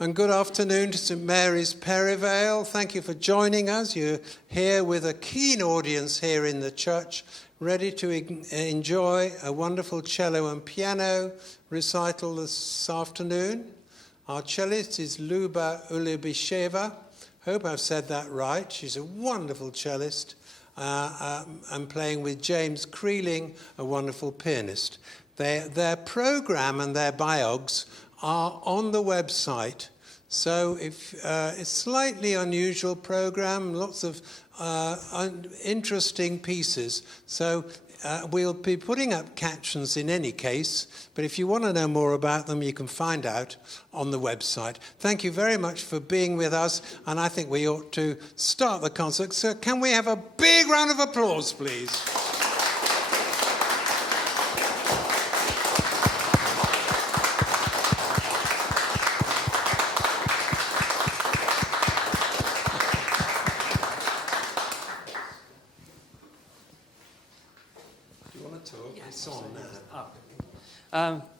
And good afternoon to St Mary's Perivale. Thank you for joining us. You're here with a keen audience here in the church, ready to enjoy a wonderful cello and piano recital this afternoon. Our cellist is Luba Ulybysheva. Hope I've said that right. She's a wonderful cellist. I'm playing with James Kreiling, a wonderful pianist. Their program and their biogs are on the website. So if it's a slightly unusual program, lots of interesting pieces. So we'll be putting up captions in any case, but if you want to know more about them, you can find out on the website. Thank you very much for being with us, and I think we ought to start the concert. So can we have a big round of applause, please?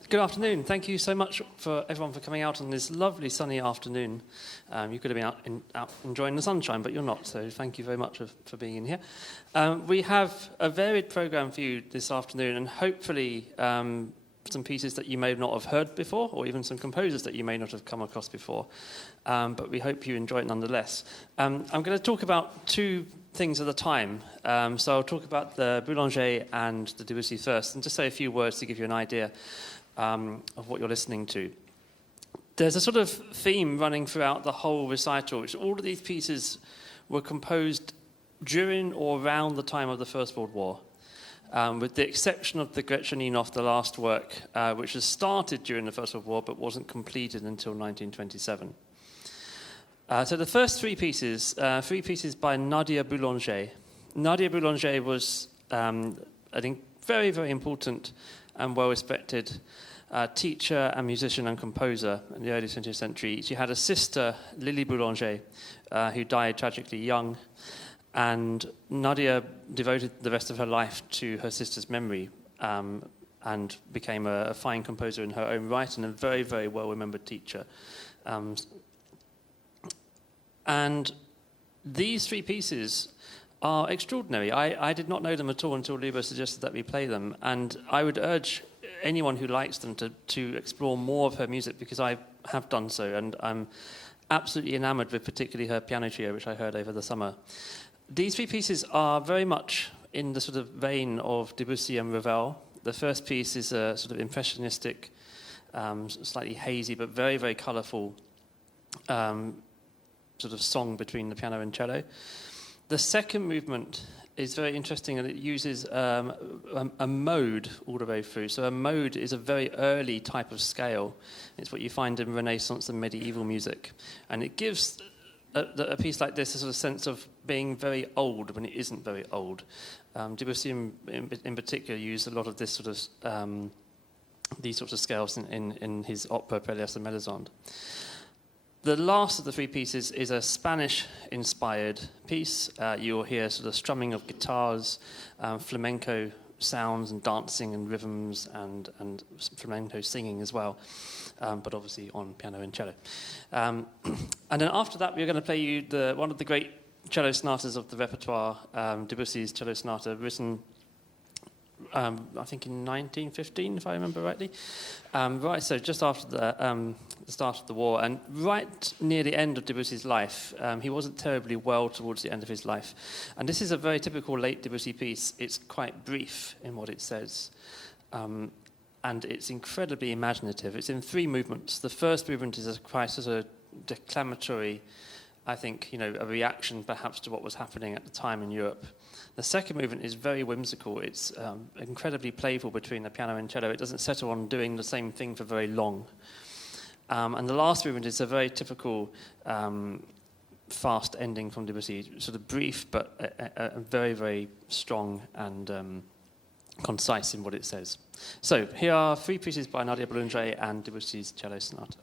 Good afternoon. Thank you so much for everyone for coming out on this lovely sunny afternoon. You could have been out enjoying the sunshine, but you're not, so thank you very much for being in here. We have a varied programme for you this afternoon, and hopefully some pieces that you may not have heard before, or even some composers that you may not have come across before, but we hope you enjoy it nonetheless. I'm going to talk about two things at a time. So I'll talk about the Boulanger and the Debussy first, and just say a few words to give you an idea of what you're listening to. There's a sort of theme running throughout the whole recital, which all of these pieces were composed during or around the time of the First World War, with the exception of the Grechaninov, the last work, which was started during the First World War but wasn't completed until 1927. So the first three pieces by Nadia Boulanger. Nadia Boulanger was, I think, very, very important and well-respected teacher and musician and composer in the early 20th century. She had a sister, Lily Boulanger, who died tragically young, and Nadia devoted the rest of her life to her sister's memory and became a fine composer in her own right and a very, very well-remembered teacher. And these three pieces are extraordinary. I did not know them at all until Luba suggested that we play them, and I would urge anyone who likes them to explore more of her music, because I have done so, and I'm absolutely enamoured with particularly her piano trio, which I heard over the summer. These three pieces are very much in the sort of vein of Debussy and Ravel. The first piece is a sort of impressionistic, slightly hazy, but very, very colourful sort of song between the piano and cello. The second movement is very interesting, and it uses a mode all the way through. So a mode is a very early type of scale. It's what you find in Renaissance and medieval music. And it gives a piece like this a sort of sense of being very old when it isn't very old. Debussy in particular used a lot of this sort of these sorts of scales in his opera Pelléas and Mélisande. The last of the three pieces is a Spanish-inspired piece. You'll hear sort of strumming of guitars, flamenco sounds and dancing and rhythms and flamenco singing as well, but obviously on piano and cello. And then after that, we're going to play you one of the great cello sonatas of the repertoire, Debussy's cello sonata, written I think in 1915, if I remember rightly. Right, so just after the start of the war, and right near the end of Debussy's life. He wasn't terribly well towards the end of his life. And this is a very typical late Debussy piece. It's quite brief in what it says. And it's incredibly imaginative. It's in three movements. The first movement is quite sort of declamatory, I think, a reaction perhaps to what was happening at the time in Europe. The second movement is very whimsical. It's incredibly playful between the piano and cello. It doesn't settle on doing the same thing for very long. And the last movement is a very typical fast ending from Debussy, sort of brief, but a very, very strong and concise in what it says. So here are three pieces by Nadia Boulanger and Debussy's cello sonata.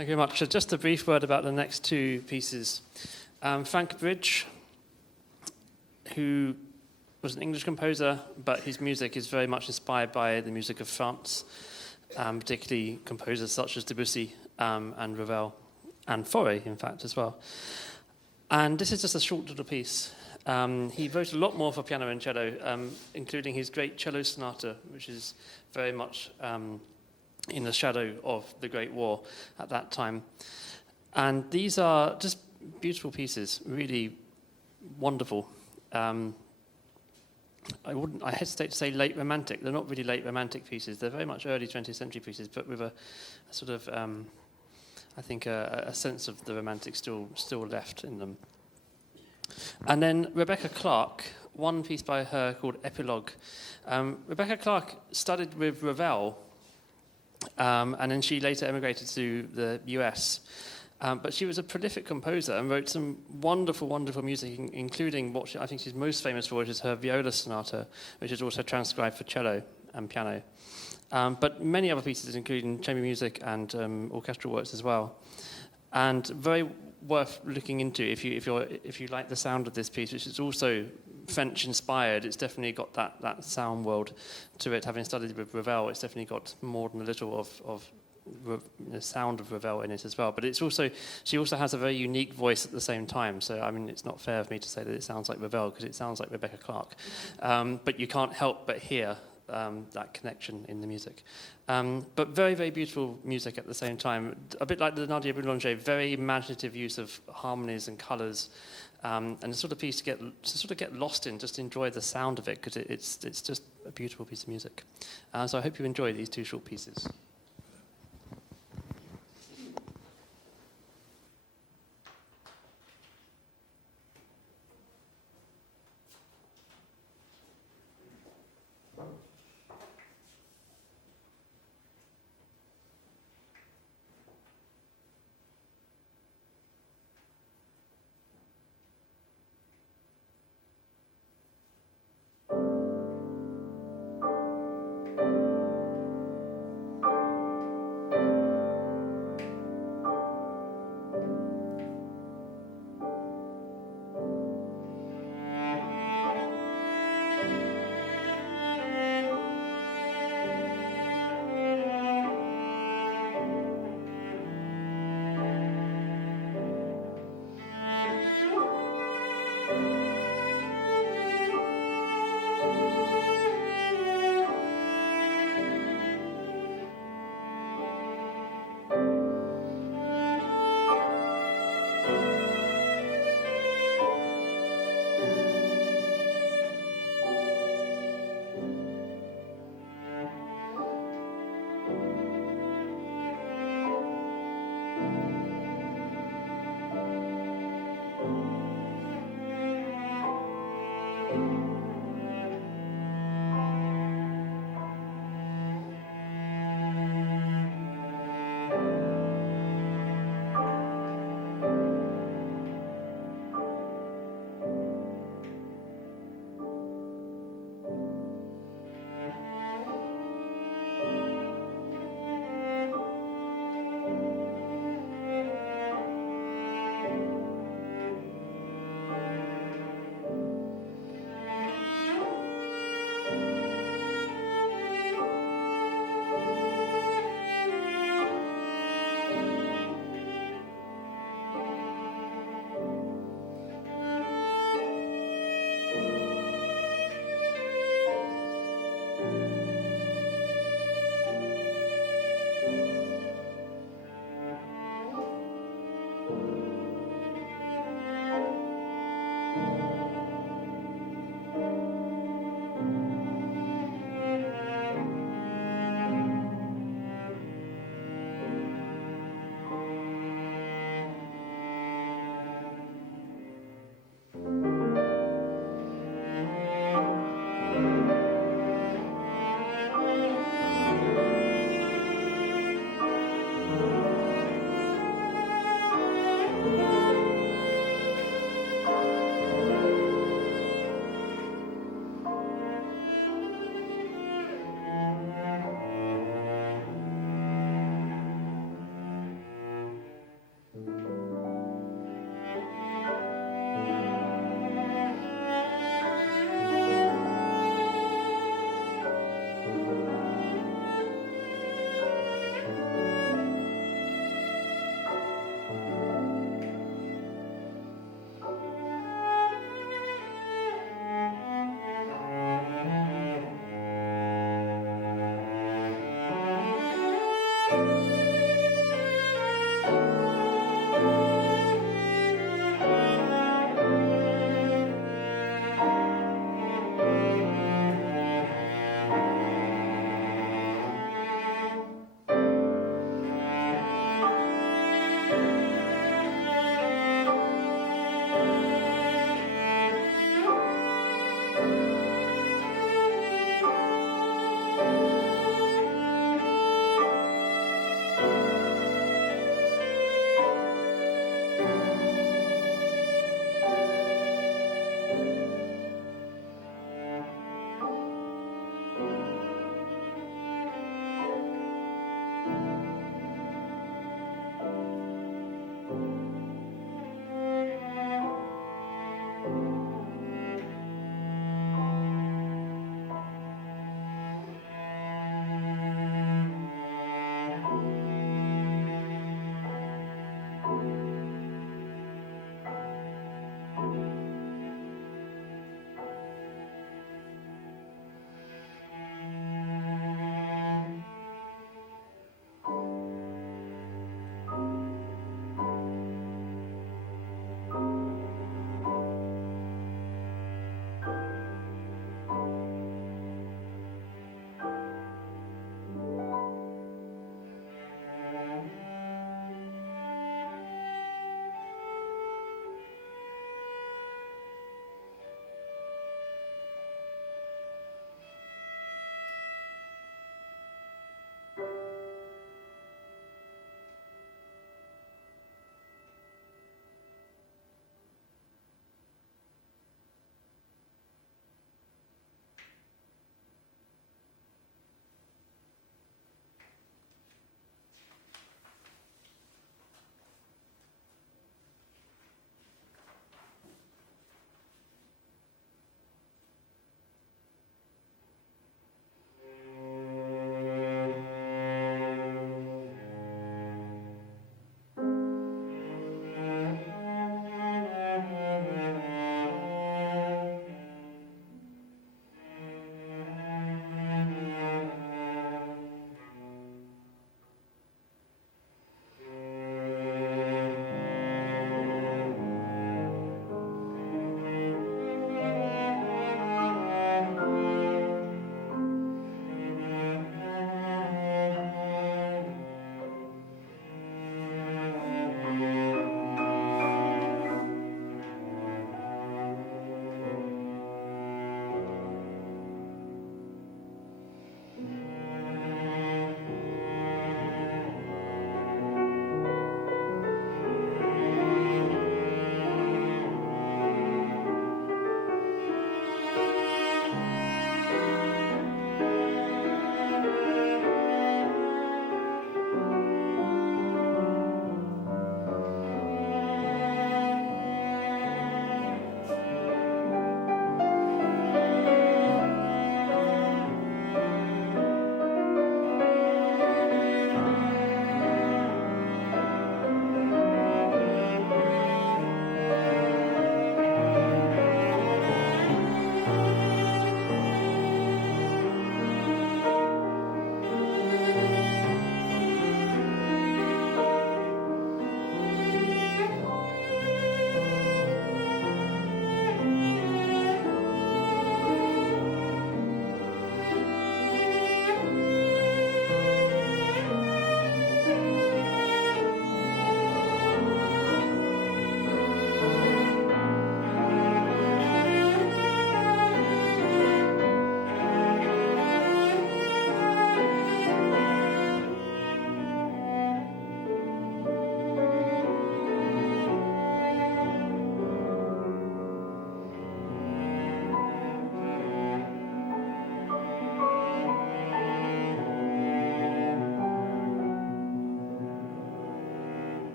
Thank you very much. Just a brief word about the next two pieces. Frank Bridge, who was an English composer, but his music is very much inspired by the music of France, particularly composers such as Debussy and Ravel, and Fauré, in fact, as well. And this is just a short little piece. He wrote a lot more for piano and cello, including his great cello sonata, which is very much in the shadow of the Great War at that time. And these are just beautiful pieces, really wonderful. I hesitate to say late romantic. They're not really late romantic pieces. They're very much early 20th century pieces, but with a sort of, I think, a sense of the romantic still left in them. And then Rebecca Clarke, one piece by her called Epilogue. Rebecca Clarke studied with Ravel, and then she later emigrated to the US. But she was a prolific composer and wrote some wonderful, wonderful music, including what I think she's most famous for, which is her viola sonata, which is also transcribed for cello and piano. But many other pieces, including chamber music and orchestral works as well. And very worth looking into if you like the sound of this piece, which is also French-inspired. It's definitely got that sound world to it. Having studied with Ravel, it's definitely got more than a little of the sound of Ravel in it as well. But she also has a very unique voice at the same time. So, I mean, it's not fair of me to say that it sounds like Ravel, because it sounds like Rebecca Clarke. But you can't help but hear that connection in the music. But very, very beautiful music at the same time. A bit like the Nadia Boulanger, very imaginative use of harmonies and colours. And the sort of piece to get lost in, just enjoy the sound of it, because it's just a beautiful piece of music. So I hope you enjoy these two short pieces.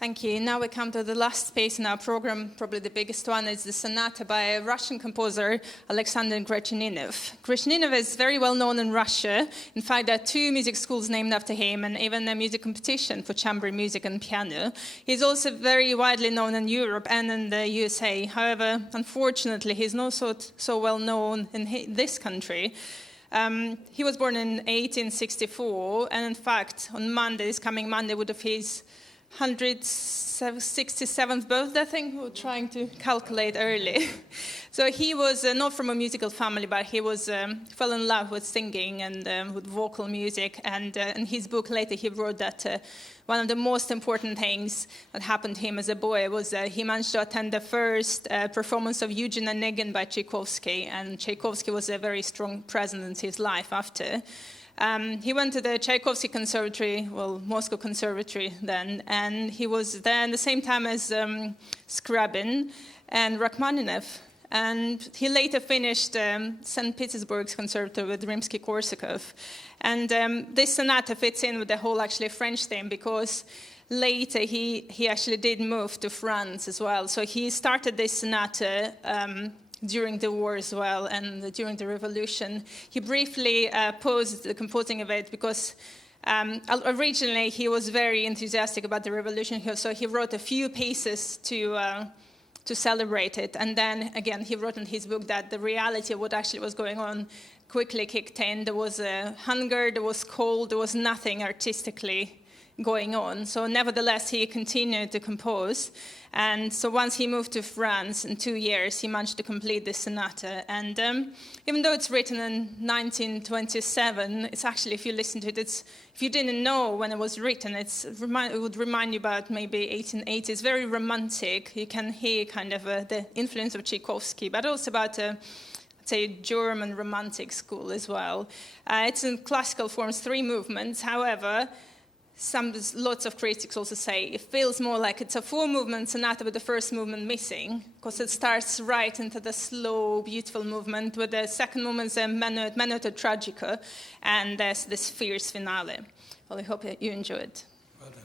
Thank you. Now we come to the last piece in our program, probably the biggest one, is the Sonata by a Russian composer, Alexander Grechaninov. Grechaninov is very well known in Russia. In fact, there are 2 music schools named after him and even a music competition for chamber music and piano. He's also very widely known in Europe and in the USA. However, unfortunately, he's not so well known in this country. He was born in 1864, and in fact, on Monday, this coming Monday, would have his 167th birthday, I think. We were trying to calculate early. So he was not from a musical family, but he was fell in love with singing and with vocal music. And in his book later, he wrote that one of the most important things that happened to him as a boy was he managed to attend the first performance of Eugene Onegin by Tchaikovsky. And Tchaikovsky was a very strong presence in his life after. He went to the Tchaikovsky Conservatory, Moscow Conservatory then, and he was there at the same time as Scriabin and Rachmaninoff. And he later finished St. Petersburg's Conservatory with Rimsky-Korsakov. And this sonata fits in with the whole actually French theme because later he actually did move to France as well. So he started this sonata during the war as well and during the revolution. He briefly paused the composing of it because originally he was very enthusiastic about the revolution, so he wrote a few pieces to celebrate it. And then again, he wrote in his book that the reality of what actually was going on quickly kicked in. There was hunger, there was cold, there was nothing artistically going on. So nevertheless, he continued to compose. And so once he moved to France in 2 years, he managed to complete this sonata. And even though it's written in 1927, it's actually, if you listen to it, if you didn't know when it was written, it would remind you about maybe 1880s. It's very romantic. You can hear kind of the influence of Tchaikovsky, but also about say German romantic school as well. It's in classical forms, 3 movements. However, lots of critics also say it feels more like it's a 4-movement sonata with the first movement missing, because it starts right into the slow, beautiful movement, with the second movement a menuet tragica, and there's this fierce finale. Well, I hope you enjoy it. Well done.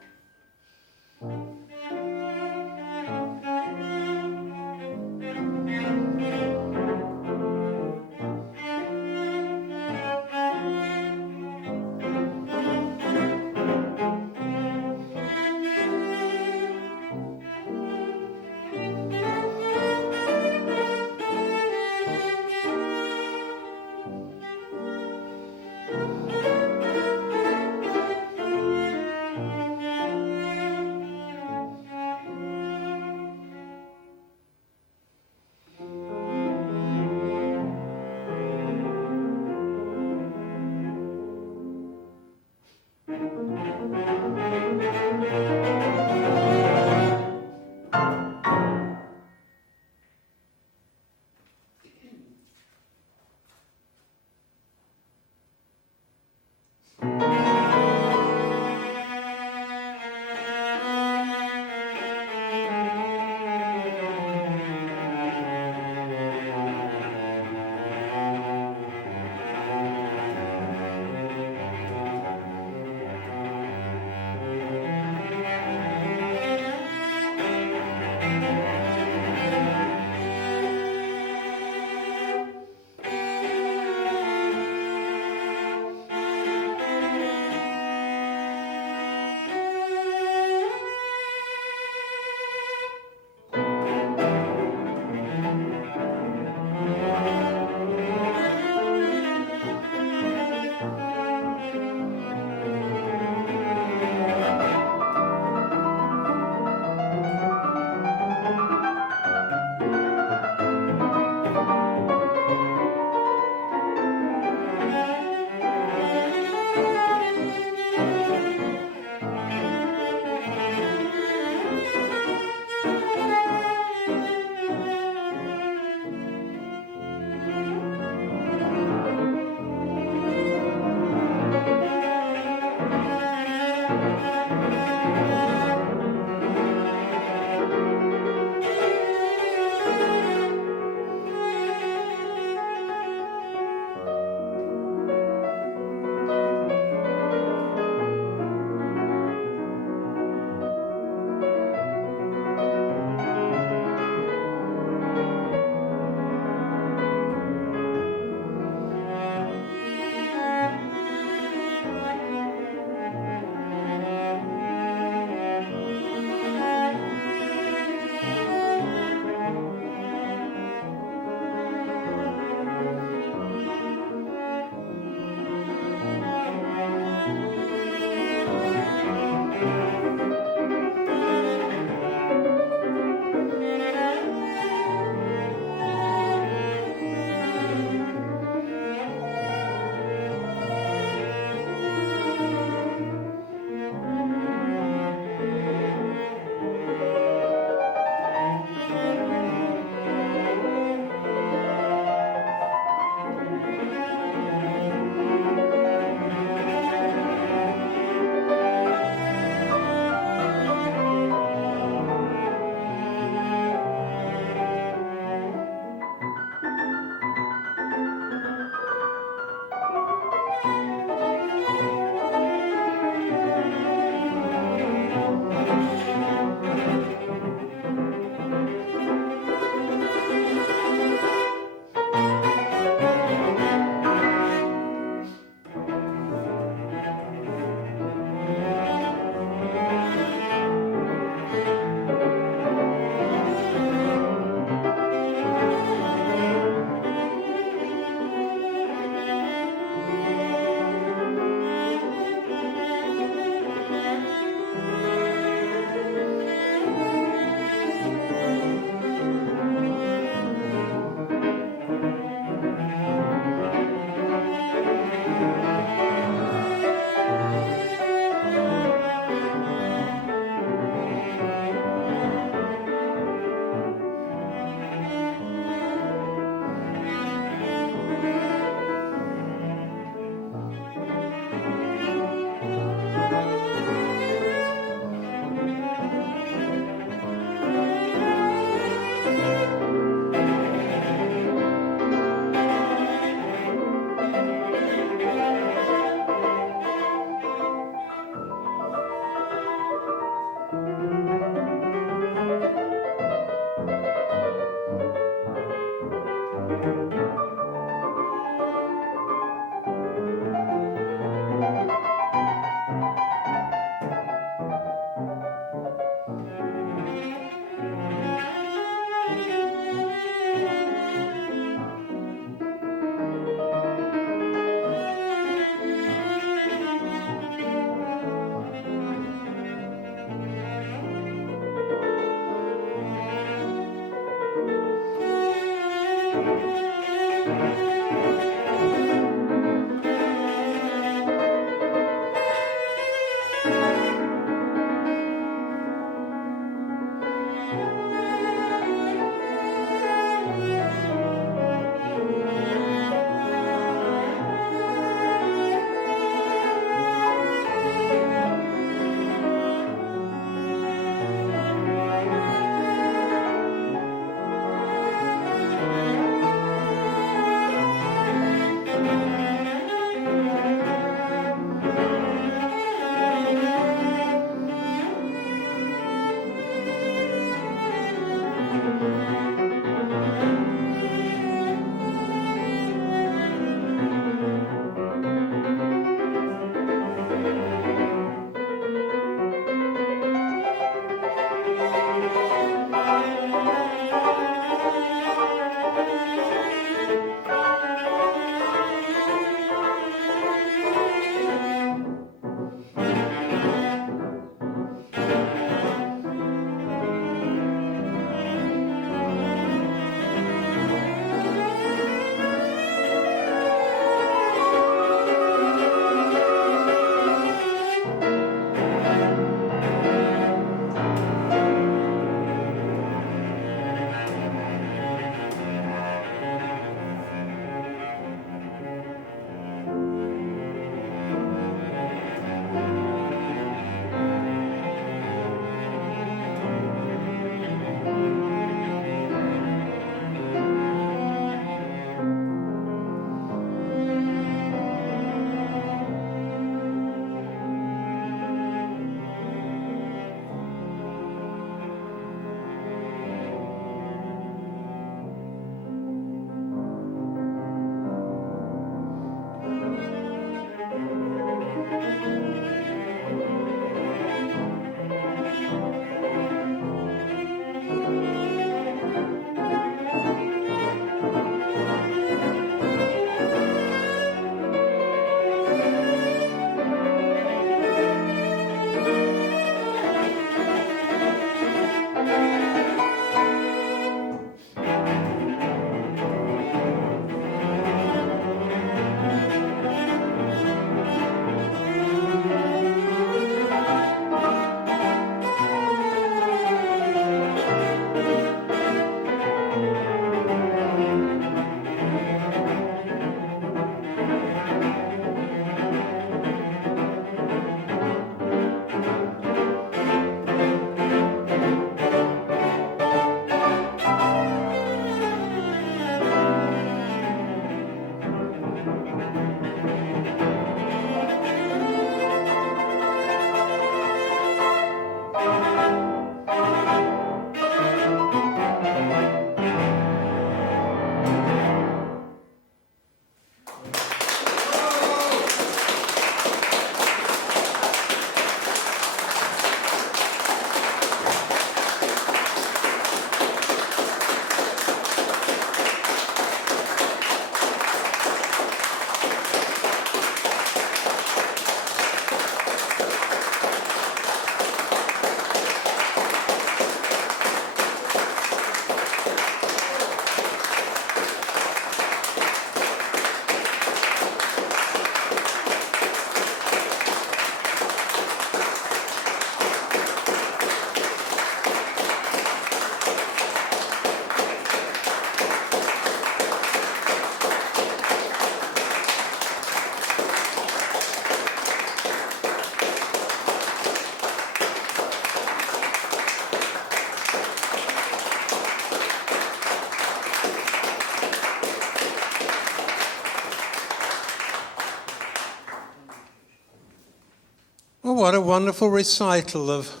what a wonderful recital of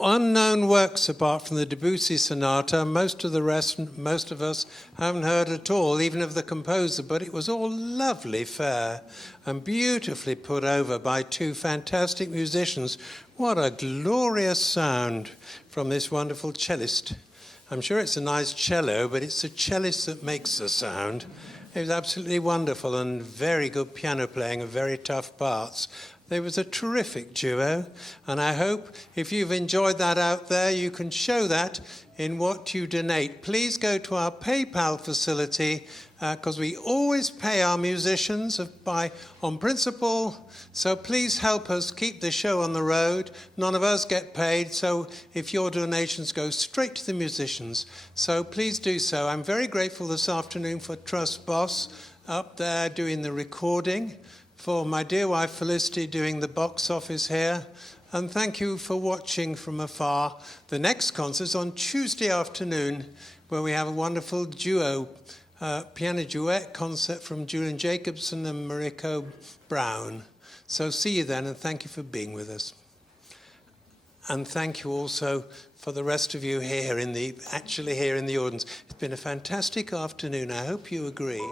unknown works apart from the Debussy Sonata. Most of us haven't heard at all, even of the composer, but it was all lovely fare and beautifully put over by two fantastic musicians. What a glorious sound from this wonderful cellist. I'm sure it's a nice cello, but it's the cellist that makes the sound. It was absolutely wonderful and very good piano playing and very tough parts. There was a terrific duo, and I hope if you've enjoyed that out there, you can show that in what you donate. Please go to our PayPal facility, because we always pay our musicians on principle. So please help us keep the show on the road. None of us get paid, so if your donations go straight to the musicians. So please do so. I'm very grateful this afternoon for Trust Boss up there doing the recording, for my dear wife Felicity doing the box office here, and thank you for watching from afar. The next concert is on Tuesday afternoon, where we have a wonderful duo, piano duet concert from Julian Jacobson and Mariko Brown. So see you then, and thank you for being with us. And thank you also for the rest of you here in the audience. It's been a fantastic afternoon. I hope you agree.